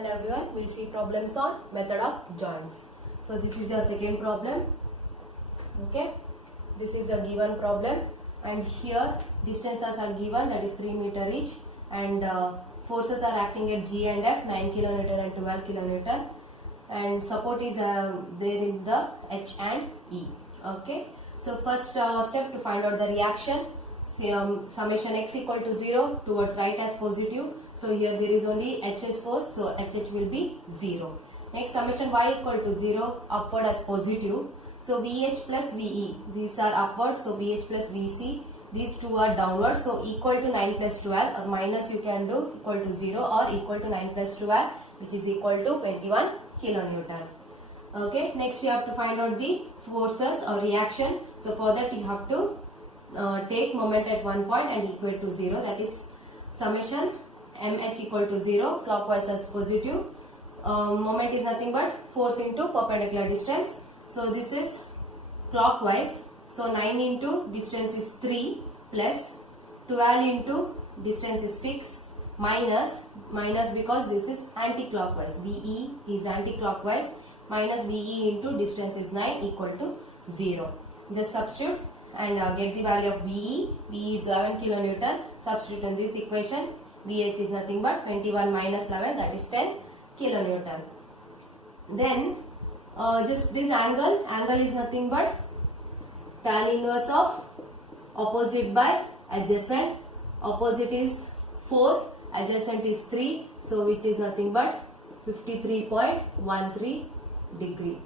Hello everyone, we'll see problems on method of joints. So this is your second problem. Okay, this is a given problem and here distances are given, that is 3 meter each, and forces are acting at G and F, 9 kilonewton and 12 kilonewton, and support is there in the H and E. Okay, so first step to find out the reaction. Summation x equal to 0 towards right as positive. So here there is only HS force, so HH will be 0. Next, summation y equal to 0 upward as positive. So VH plus VE, these are upward, so VH plus VC, these two are downward, so equal to 9 plus 12, or minus you can do equal to 0, or equal to 9 plus 12, which is equal to 21 kilonewton. Okay, next you have to find out the forces or reaction. So for that you have to take moment at one point and equate to 0, that is summation mh equal to 0 clockwise as positive. Moment is nothing but force into perpendicular distance, so this is clockwise, so 9 into distance is 3 plus 12 into distance is 6 minus because this is anti-clockwise, VE is anti-clockwise, minus VE into distance is 9 equal to 0. Just substitute and get the value of VE. VE is 11 kilonewton. Substitute in this equation. VH is nothing but 21 minus 11, that is 10 kilonewton. Then just this angle is nothing but tan inverse of opposite by adjacent. Opposite is 4, adjacent is 3, so which is nothing but 53.13 degree.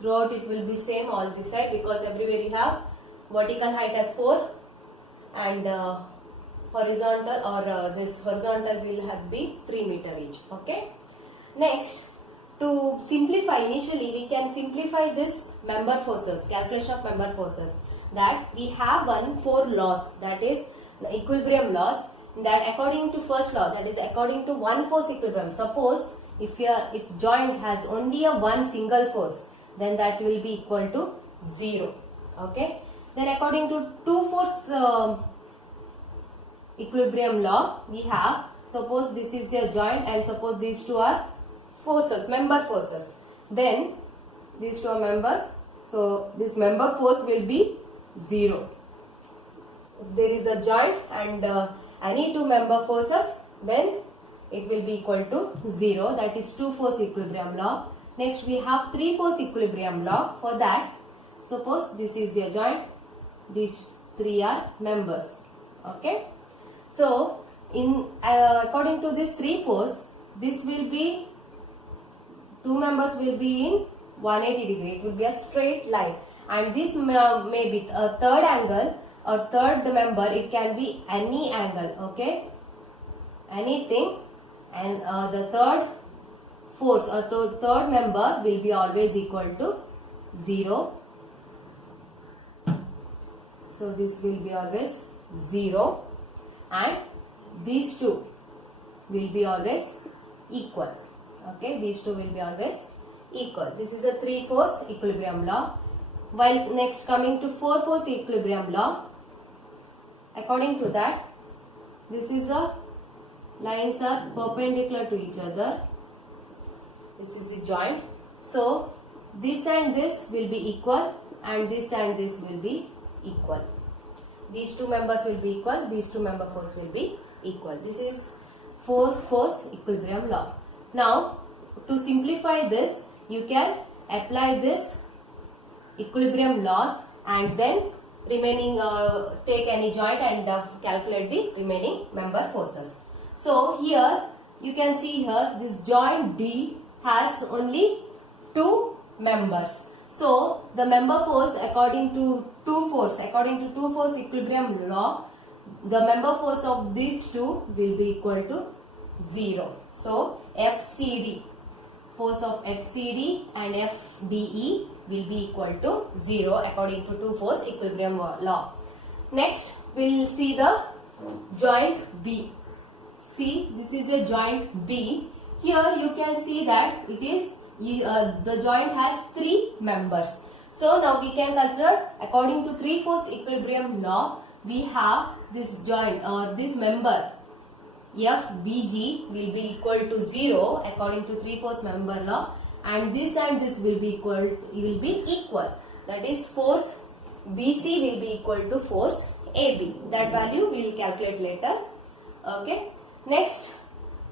Throughout it will be same all this side, because everywhere you have vertical height as 4 and horizontal or this horizontal will have be 3 meter each. Okay. Next, to simplify, initially we can simplify this member forces, calculation of member forces, that we have 4 laws, that is the equilibrium laws, that according to first law, that is according to one force equilibrium. Suppose if joint has only a one single force, then that will be equal to 0. Okay. Then according to two force equilibrium law, we have, suppose this is your joint and suppose these two are forces, member forces. Then these two are members, so this member force will be 0. If there is a joint and any two member forces, then it will be equal to 0. That is two force equilibrium law. Next we have three force equilibrium law. For that, suppose this is your joint, these three are members. Okay. So in according to this three force, this will be, two members will be in 180 degree. It will be a straight line, and this may be a third angle or third member. It can be any angle. Okay, anything, and the third force or third member will be always equal to 0. So this will be always 0, and these two will be always equal. Okay, these two will be always equal. This is a three force equilibrium law. While next coming to four force equilibrium law, according to that, this is a lines are perpendicular to each other. This is the joint. So this and this will be equal, and this and this will be equal. These two members will be equal, these two member force will be equal. This is four force equilibrium law. Now to simplify this, you can apply this equilibrium laws and then remaining take any joint and calculate the remaining member forces. So here you can see here this joint D has only two members. So the member force according to two force equilibrium law, the member force of these two will be equal to 0. So FCD, force of FCD and FDE will be equal to 0 according to two force equilibrium law. Next we will see the joint B. See, this is a joint B. Here you can see that it is the joint has three members. So now we can consider according to three force equilibrium law, we have this joint or this member FBG will be equal to 0 according to 3-force member law, and this will be equal. That is, force BC will be equal to force AB. That value we will calculate later. Okay. Next,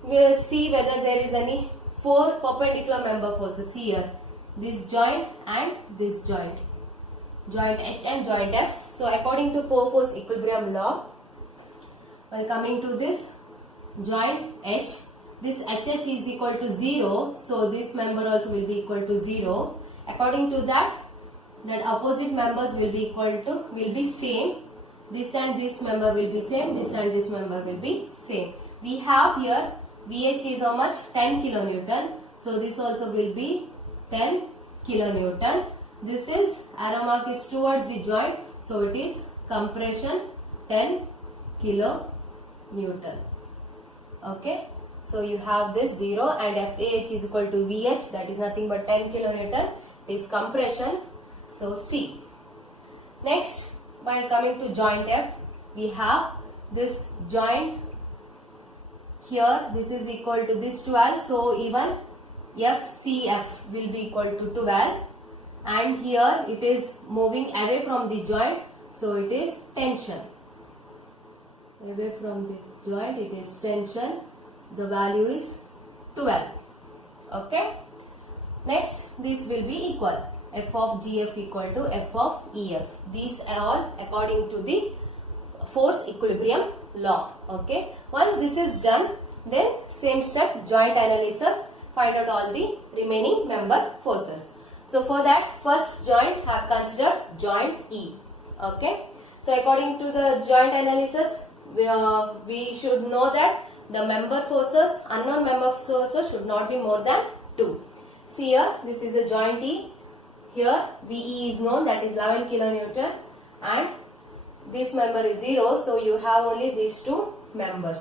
we will see whether there is any 4 perpendicular member forces here. This joint and this joint. Joint H and joint F. So according to 4-force equilibrium law, while coming to this joint H, this HH is equal to 0, so this member also will be equal to 0. According to that opposite members will be same. This and this member will be same, this and this member will be same. We have here VH is how much? 10 kilonewton. So this also will be 10 kilonewton. This is arrow mark is towards the joint, so it is compression 10 kilonewton. Okay, so you have this 0 and FAH is equal to VH, that is nothing but 10 kilonewton is compression, so C. Next, by coming to joint F, we have this joint here, this is equal to this 12, so even FCF will be equal to 12, and here it is moving away from the joint, so it is tension. Away from the joint, it is tension. The value is 12. Okay. Next, this will be equal. F of GF equal to F of EF. These are all according to the force equilibrium law. Okay. Once this is done, then same step, joint analysis, find out all the remaining member forces. So for that, first joint have considered joint E. Okay. So according to the joint analysis, we should know that the member forces, unknown member forces should not be more than 2. See here, this is a joint E. Here VE is known, that is 11 kilonewton, and this member is 0, so you have only these 2 members.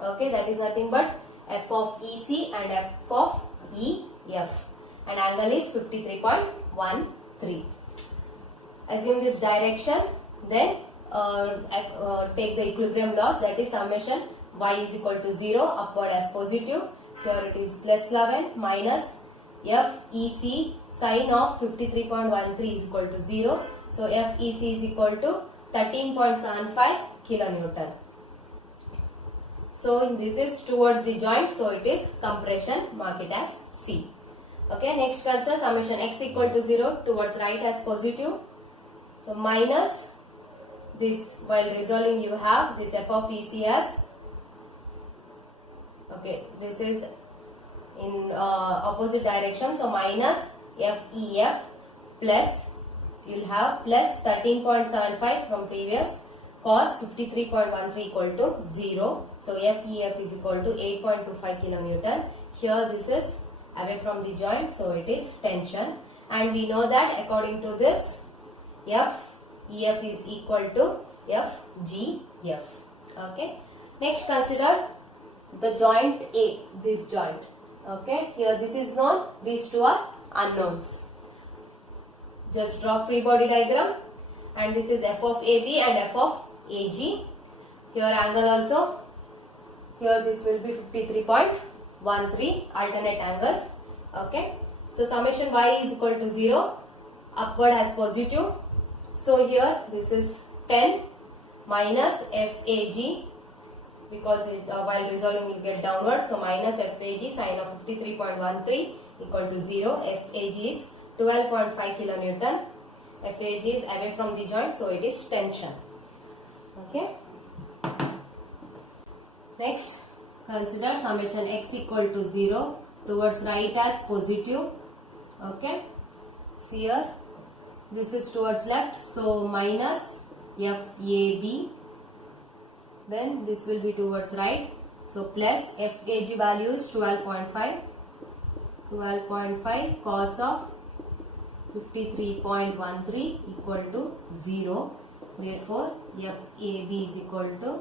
Okay, that is nothing but F of EC and F of EF, and angle is 53.13. Assume this direction, then take the equilibrium laws, that is summation y is equal to 0, upward as positive. Here it is plus 11 minus FEC sine of 53.13 is equal to 0. So FEC is equal to 13.75 kilonewton. So this is towards the joint, so it is compression, mark it as C. Okay, next consider summation x equal to 0, towards right as positive. So minus this, while resolving you have this F of EC as, okay, this is in opposite direction, so minus FEF plus, you will have plus 13.75 from previous, cos 53.13 equal to 0. So FEF is equal to 8.25 kilonewton. Here this is away from the joint, so it is tension. And we know that according to this, FEF is equal to FGF. Okay. Next consider the joint A, this joint. Okay. Here this is known, these 2 are unknowns. Just draw free body diagram, and this is F of AB and F of AG. Here angle also, here this will be 53.13, alternate angles. Okay. So summation y is equal to 0, upward as positive. So here this is 10 minus FAG, because while resolving will get downward, so minus FAG sine of 53.13 equal to 0. FAG is 12.5 kilonewton. FAG is away from the joint, so it is tension. Okay. Next, consider summation x equal to 0, towards right as positive. Okay. See here, this is towards left, so minus FAB. Then this will be towards right, so plus FAG value is 12.5. 12.5 cos of 53.13 equal to 0. Therefore, FAB is equal to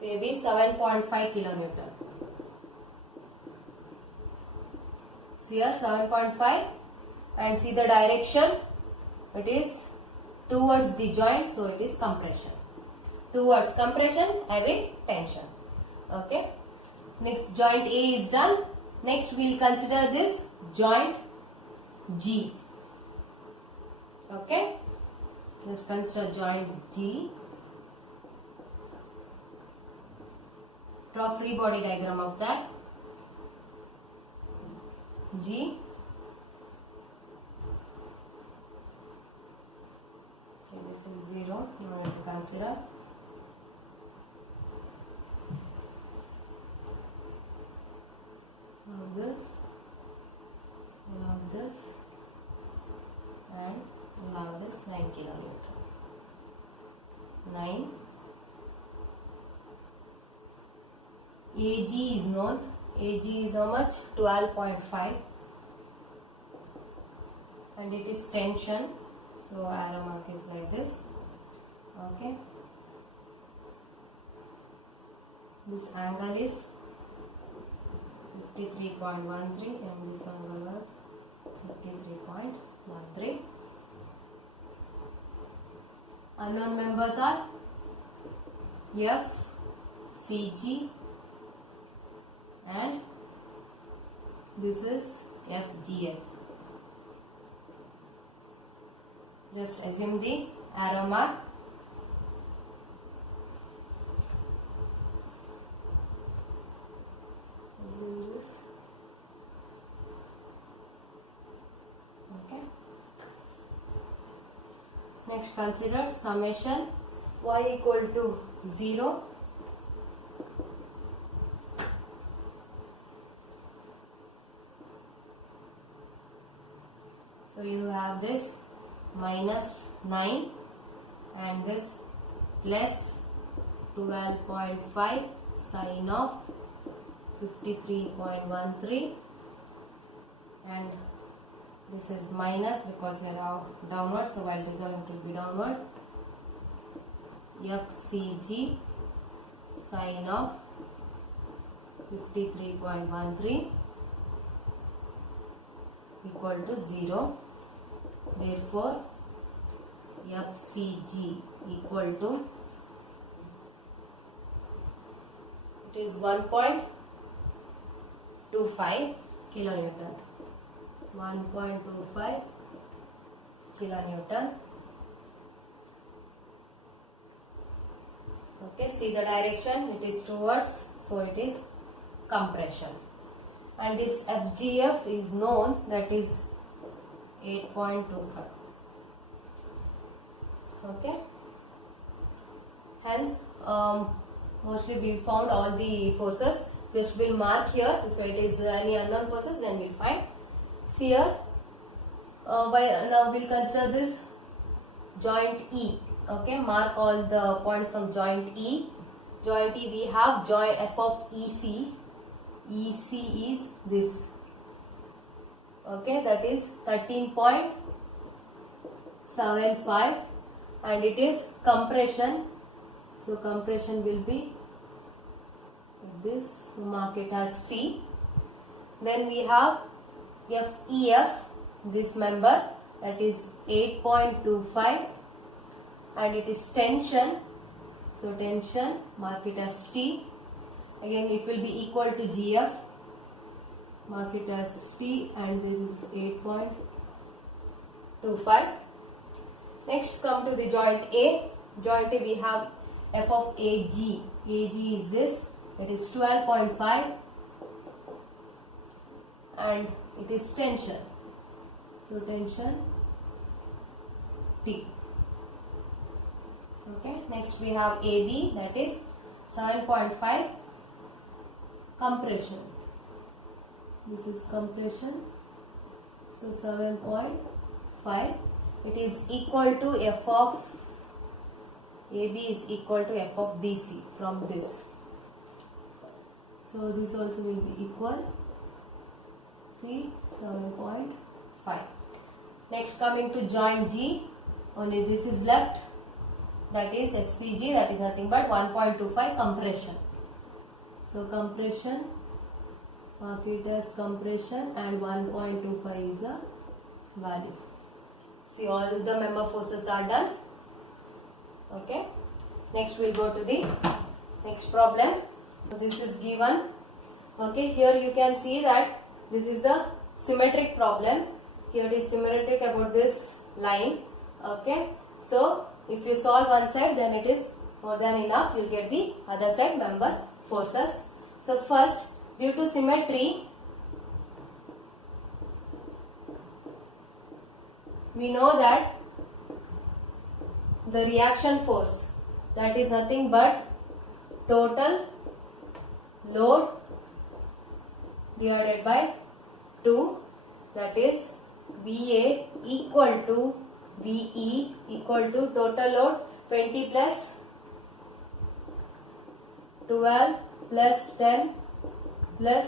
FAB 7.5 kilonewton. See here 7.5, and see the direction. It is towards the joint, so it is compression. Towards compression, heavy tension. Okay. Next, joint A is done. Next, we will consider this joint G. Okay. Let's consider joint G. Draw free body diagram of that. G. Okay, this is 0. You have to consider. Now this, you have this, and you have this 9 kilonewton. 9. AG is known. AG is how much? 12.5, and it is tension. So arrow mark is like this. Okay. This angle is 53.13, and this angle is 53.13. Unknown members are F, CG, and this is FGF. Just assume the arrow mark. Assume this. Okay. Next, consider summation y equal to 0. So you have this minus 9 and this plus 12.5 sine of 53.13, and this is minus because they are downward, so while resolving it will be downward. FCG sine of 53.13 equal to 0. Therefore, FCG equal to, it is 1.25 kilonewton. 1.25 kilonewton. Okay, see the direction, it is towards, so it is compression. And this FGF is known, that is 8.25. Okay, hence mostly we found all the forces. Just we'll mark here. If it is any unknown forces, then we'll find. See here, now we'll consider this joint E. Okay, mark all the points from joint E. Joint E, we have joint F of EC. EC is this. Okay, that is 13.75, and it is compression. So compression will be like this. So mark it as C. Then we have FEF, this member, that is 8.25, and it is tension. So tension, mark it as T. Again, it will be equal to GF. Mark it as T, and this is 8.25. Next, come to the joint A. Joint A, we have F of AG. AG is this. It is 12.5, and it is tension. So tension T. Okay. Next, we have AB, that is 7.5, compression. This is compression. So 7.5. It is equal to F of AB is equal to F of BC from this. So this also will be equal. See, 7.5. Next, coming to joint G, only this is left. That is FCG, that is nothing but 1.25 compression. So compression, mark it as compression, and 1.25 is a value. See, all the member forces are done. Okay. Next we'll go to the next problem. So this is given. Okay, here you can see that this is a symmetric problem. Here it is symmetric about this line. Okay, so if you solve one side, then it is more than enough. You'll get the other side member forces. So first, due to symmetry, we know that the reaction force, that is nothing but total load divided by 2, that is VA equal to VE equal to total load 20 plus 12 plus 10 plus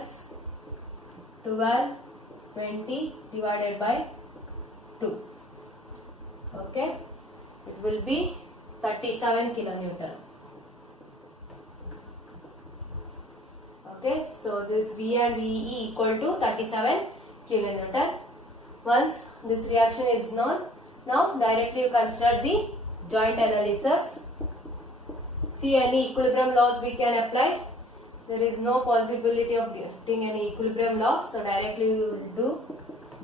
12 20 divided by 2. Okay, it will be 37 kilonewton. Okay, so this V and VE equal to 37 kilonewton. Once this reaction is known, now directly you consider the joint analysis. See, any equilibrium laws we can apply. There is no possibility of getting any equilibrium law, so directly we will do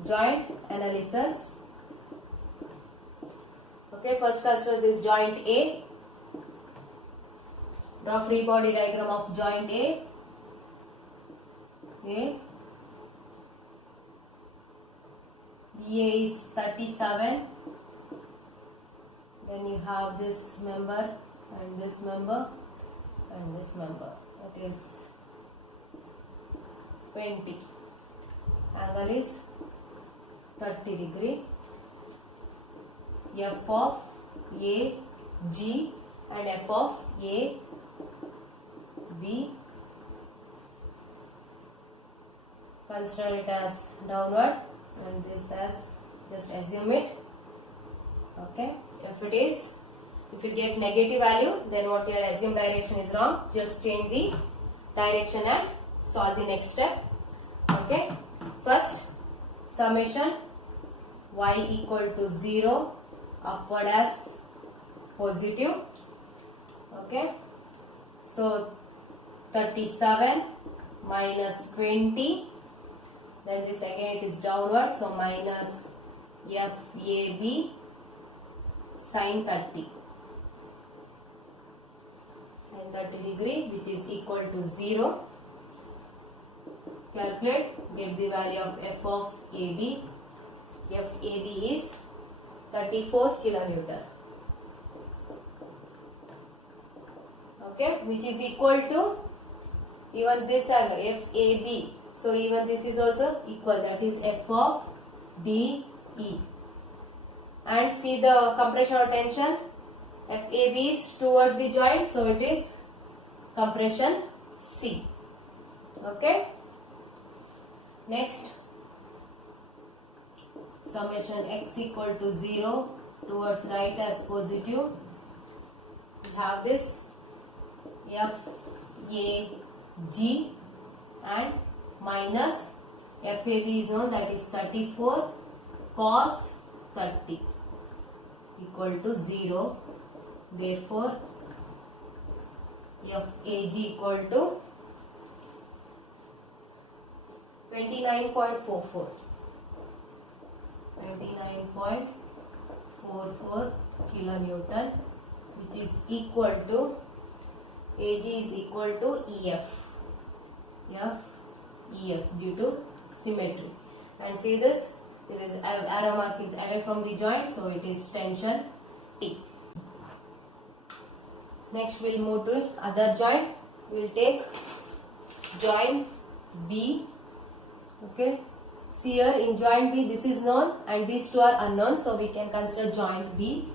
joint analysis. Okay, first consider this joint A. Draw free body diagram of joint A. Okay. VA is 37. Then you have this member and this member and this member. That is 20. Angle is 30 degree. F of A G and F of A B. Consider it as downward and this as, just assume it. Okay, if you get negative value, then what your assumed direction is wrong. Just change the direction and solve the next step. Okay, first summation y equal to 0, upward as positive. Okay, so 37 minus 20, then this again it is downward, so minus FAB sin 30 degree, which is equal to 0. Calculate, get the value of F of AB. FAB is 34 kilonewton. Okay, which is equal to even this angle FAB. So even this is also equal, that is F of DE. And see the compression or tension. FAB is towards the joint, so it is compression C. Okay. Next, summation x equal to 0 towards right as positive. We have this FAG and minus FAB is known, that is 34 cos 30 equal to 0. Therefore, FAG equal to 29.44. 29.44 kilonewton, which is equal to AG is equal to EF. EF due to symmetry. And see this is arrow mark is away from the joint, so it is tension T. Next we'll move to other joint. We'll take joint B. Okay. See here in joint B, this is known and these two are unknown, so we can consider joint B.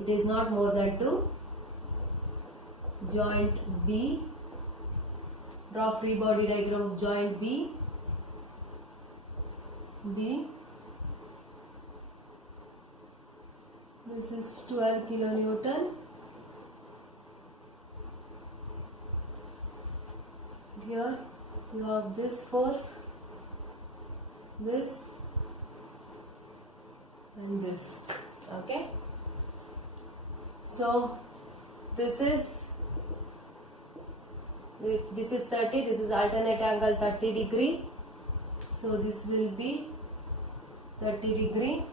It is not more than 2. Joint B. Draw free body diagram of joint B. This is 12 kilonewton. Here you have this force, this and this. Okay. So this is 30, this is alternate angle 30 degree. So this will be 30 degree.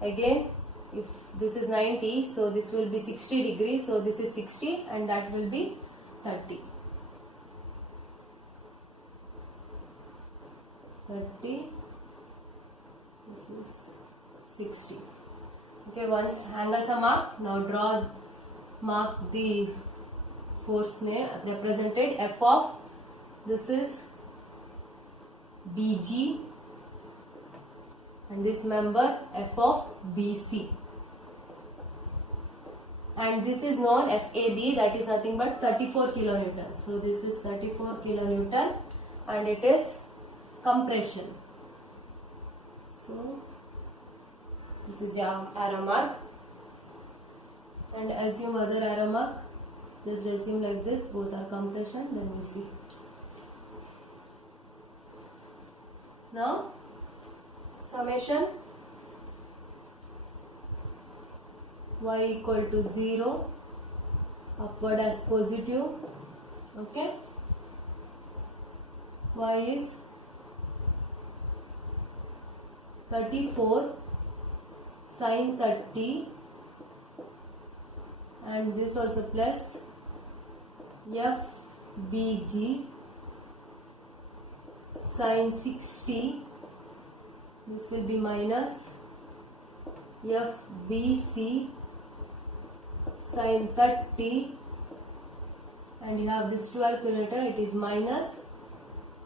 Again, if this is 90, so this will be 60 degrees. So this is 60 and that will be 30. 30. This is 60. Okay, once angles are marked, now mark the force name represented. F of this is BG and this member F of BC, and this is known FAB, that is nothing but 34 kilonewton. So this is 34 kilonewton and it is compression. So this is your arrow mark, and assume other arrow mark. Just assume like this, both are compression, then we'll see. Now summation y equal to 0, upward as positive. Okay, y is 34 sin 30 and this also plus FBG sin 60, this will be minus FBC sin 30, and you have this 12 kilometer, it is minus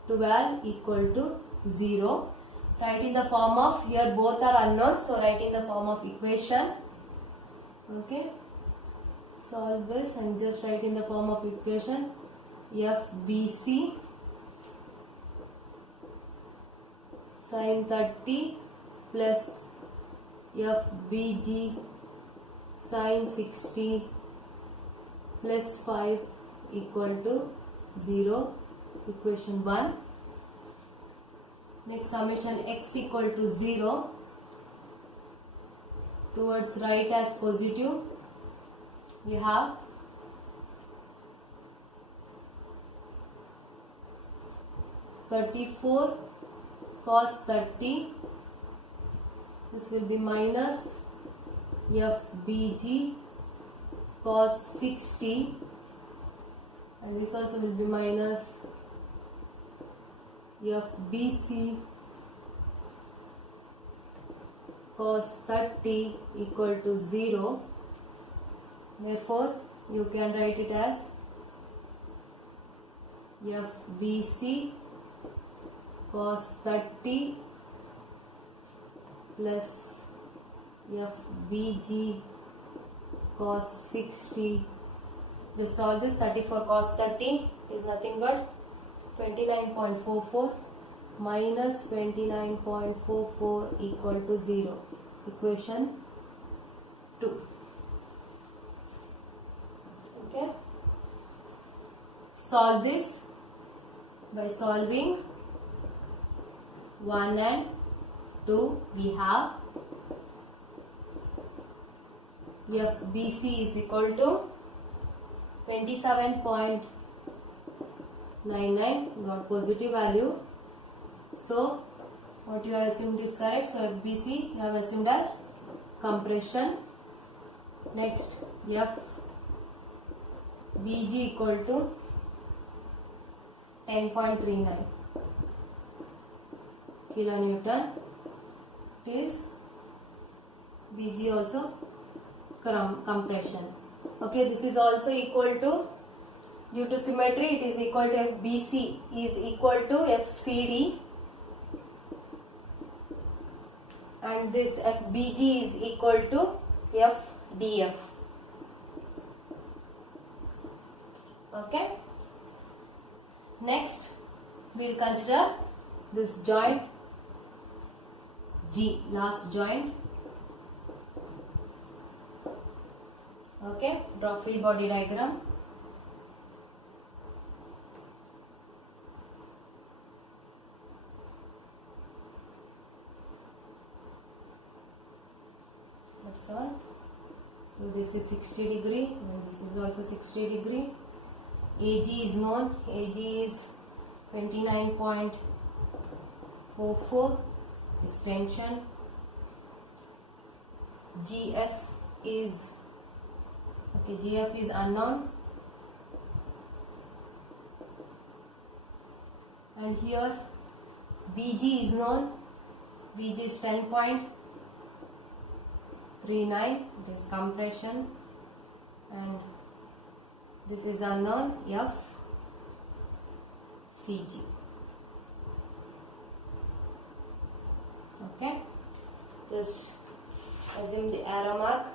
12 equal to 0. Write in the form of, here both are unknown, so write in the form of equation. Okay, solve this and just write in the form of equation. FBC sin 30 plus FBG sin 60 plus 5 equal to 0. Equation 1. Next, summation x equal to 0 towards right as positive. We have (34 cos 30). This will be minus FBG cos 60, and this also will be minus FBC cos 30 equal to 0. Therefore, you can write it as FBC cos 30 plus FBG cos 60. The solve this. 34 cos 30 is nothing but 29.44 minus 29.44 equal to 0. Equation 2. Okay. Solve this by solving 1 and 2. We have FBC is equal to 27.99, got positive value. So what you have assumed is correct. So FBC you have assumed as compression. Next, FBG equal to 10.39 kilonewton. It is BG also compression. Okay, this is also equal to, due to symmetry, it is equal to FBC is equal to FCD, and this FBG is equal to FDF. Okay. Next, we will consider this joint G, last joint. Okay, draw free body diagram. on. So this is 60 degree and this is also 60 degree. AG is known. AG is 29.44 is tension. GF is unknown, and here BG is known. BG is 10.39, it is compression, and this is unknown, FCG. Okay, just assume the arrow mark.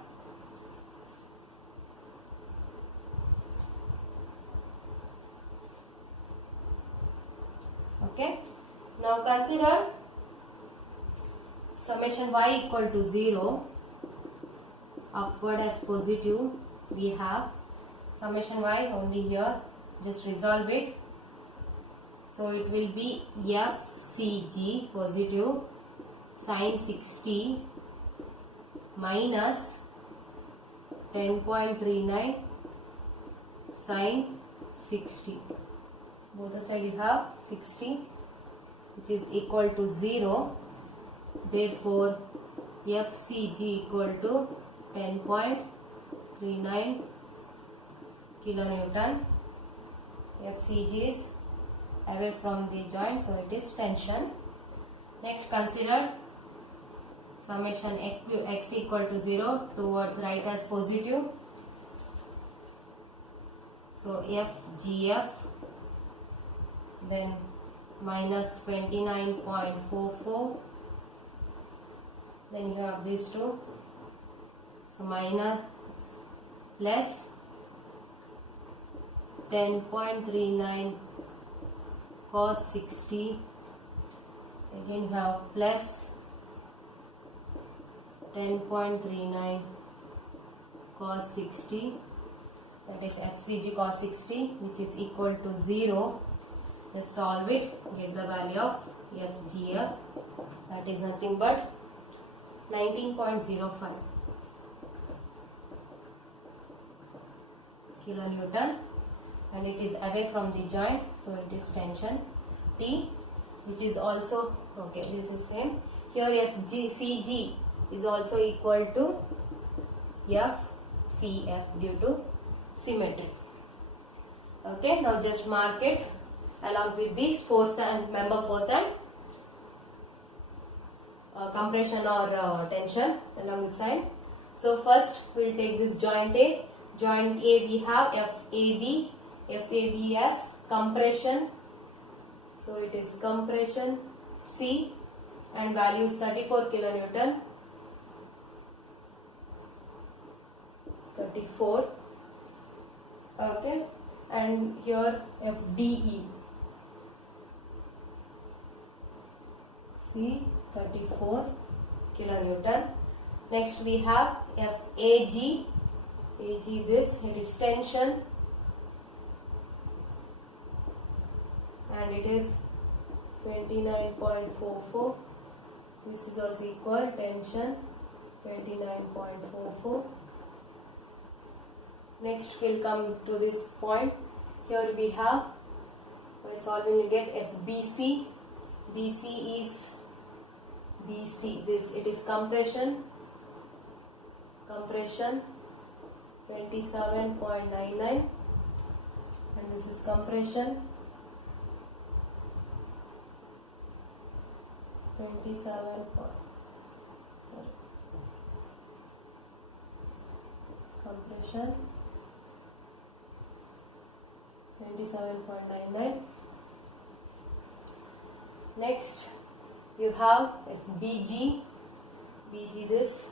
Okay, now consider summation y equal to 0, upward as positive. We have summation y only here, just resolve it. So it will be FCG positive sine 60 minus 10.39 sine 60. Both the side you have 60, which is equal to 0. Therefore, FCG equal to 10.39 kilonewton. FCG is away from the joint, so it is tension. Next, consider summation x equal to 0 towards right as positive. So FGF, then minus 29.44, then you have these two, so minus plus 10.39 cos 60, again you have plus 10.39 cos 60, that is FCG cos 60, which is equal to 0. Just solve it, get the value of FGF, that is nothing but 19.05 kilonewton, and it is away from the joint, so it is tension. T, which is also, okay, this is same. Here FCG is also equal to FCF due to symmetry. Okay, now just mark it along with the force and member force and compression or tension along with sign. So first we will take this joint A. Joint A we have FAB. FAB as compression. So it is compression C and value is 34 kilonewton. 34. Okay, and here FDE. C 34 kilonewton. Next we have FAG. AG this, it is tension and it is 29.44. This is also equal, tension 29.44. Next we'll come to this point. Here we have, by solving we get FBC. BC is BC, this it is compression 27.99, and this is compression 27. Compression 27.99. Next you have BG. BG this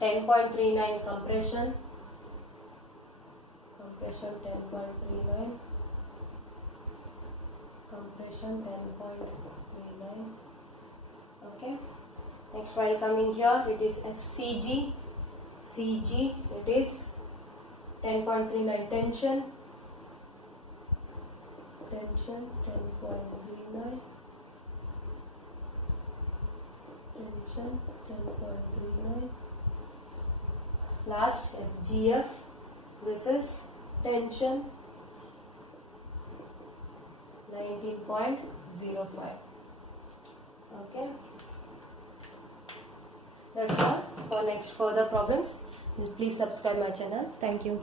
10.39 compression 10.39, compression 10.39. Okay, next while coming here it is FCG. CG it is 10.39 tension 10.39, tension 10.39. last FGF. This is tension 19.05. Okay, that's all. For next further problems, please subscribe my channel. Thank you.